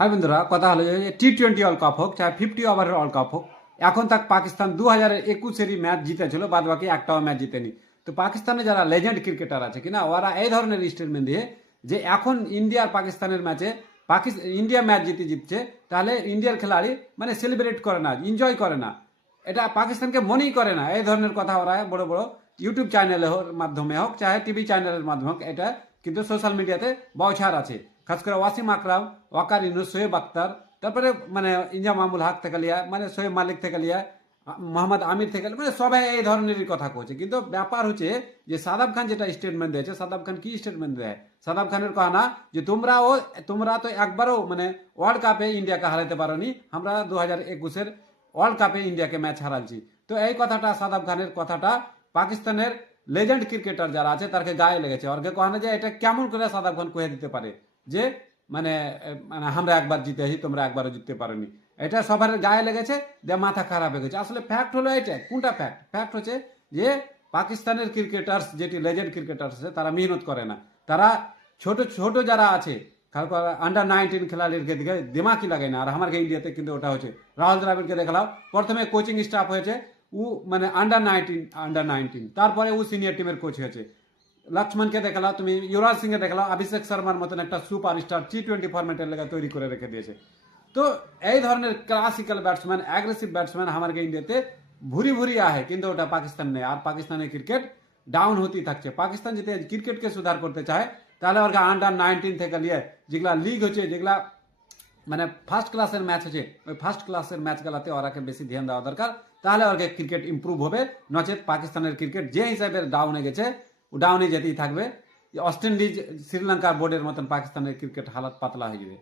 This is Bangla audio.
হাই বন্ধুরা, কথা হলো যে T20 ওয়ার্ল্ড কাপ হোক চাहे 50 ওভারের ওয়ার্ল্ড কাপ হোক, এখন তাক পাকিস্তান 2021-এরই ম্যাচ জিতেছিল, বাদ বাকি একটাও ম্যাচ জিতেনি। তো পাকিস্তানে যারা লেজেন্ড ক্রিকেটার আছে কিনা, ওরা এই ধরনের স্টেটমেন্ট দিয়ে যে এখন ইন্ডিয়া আর পাকিস্তানের ম্যাচে ইন্ডিয়া ম্যাচ জিতছে, তাহলে ইন্ডিয়ার খেলাড়ি মানে সেলিব্রেট করে না, এনজয় করে না, এটা পাকিস্তানকে মনেই করে না। এই ধরনের কথা ওরা বড় বড় ইউটিউব চ্যানেলের মাধ্যমে হোক চাहे টিভি চ্যানেলের মাধ্যমে হোক, এটা কিন্তু সোশ্যাল মিডিয়াতে বছর আছে। খাস করে ওয়াসিম আকরাম, ওয়াকার ইউনুস, শোয়েব আক্তার, তারপরে মানে ইনজাম মামুল হক থেকে লিয়া, মানে শোয়েব মালিক থেকে লিয়া, মোহাম্মদ আমির থেকে, মানে সবাই এই ধরনেরই কথা কইছে। কিন্তু ব্যাপার হচ্ছে যে সাদাব খান যেটা স্টেটমেন্ট দিয়েছে, সাদাব খান কি স্টেটমেন্ট দেয়? সাদাব খানের কথা যে তোমরা তো একবারও মানে ওয়ার্ল্ড কাপে ইন্ডিয়াকে হারাতে পারোনি, আমরা 2021-এর ওয়ার্ল্ড কাপে ইন্ডিয়াকে ম্যাচ হারালছি। তো এই কথাটা, সাদাব খানের কথাটা পাকিস্তানের লেজেন্ড ক্রিকেটার যারা আছে তারকে গায়ে লেগেছে। ওরকে কহানো যে এটা কেমন করে সাদাব খান কয়ে দিতে পারে যে মানে মানে আমরা একবার জিতেছি, তোমরা একবারও জিততে পারোনি। এটা সবার গায়ে লেগেছে, দিয়ে মাথা খারাপ হয়ে গেছে। আসলে ফ্যাক্ট হলো এটা। কোনটা ফ্যাক্ট? ফ্যাক্ট হচ্ছে যে পাকিস্তানের ক্রিকেটার্স, যেটি লেজেন্ড ক্রিকেটার্স আছে, তারা মেহনত করে না। তারা ছোট ছোট যারা আছে, अंडर 19 খেলাড়িকে দিকে দিমাগই লাগায় না। আর আমার ইন্ডিয়াতে কিন্তু ওটা হচ্ছে। রাহুল দ্রাবিড়কে দেখলাম, প্রথমে কোচিং স্টাফ হয়েছে, ও মানে अंडर 19, তারপরে ও সিনিয়র টিমের কোচ হয়েছে। লক্ষ্মণকে দেখালাও তুমি, युवराज সিংকে দেখালাও, অভিষেক শর্মার মতন একটা সুপার স্টার T20 ফরম্যাটের লেগে তৈরি করে রেখে দিয়েছে। তো এই ধরনের ক্লাসিক্যাল ব্যাটসম্যান, অ্যাগ্রেসিভ ব্যাটসম্যান আমার ইন্ডিয়াতে ভুরি ভুরি আহে, কিন্তু ওটা পাকিস্তান নেই। আর পাকিস্তানের ক্রিকেট ডাউন হতেই থাকছে। পাকিস্তান যদি ক্রিকেটকে সুধার করতে চায়, তাহলে ওর अंडर 19 থেকে নিয়ে যেগুলা লিগ হচ্ছে, যেগুলা মানে ফার্স্ট ক্লাসের ম্যাচ হচ্ছে, ওই ফার্স্ট ক্লাসের ম্যাচগুলোতে ওরাকে বেশি ধ্যান দেওয়া দরকার। তাহলে ওরকে ক্রিকেট ইম্প্রুভ হবে। নচেত পাকিস্তানের ক্রিকেট যে হিসাবে ডাউনে গেছে, ও ডাউনে যেতেই থাকবে। ওয়েস্ট ইন্ডিজ, শ্রীলঙ্কা বোর্ডের মতন পাকিস্তানের ক্রিকেট হালাত পাতলা হয়ে যাবে।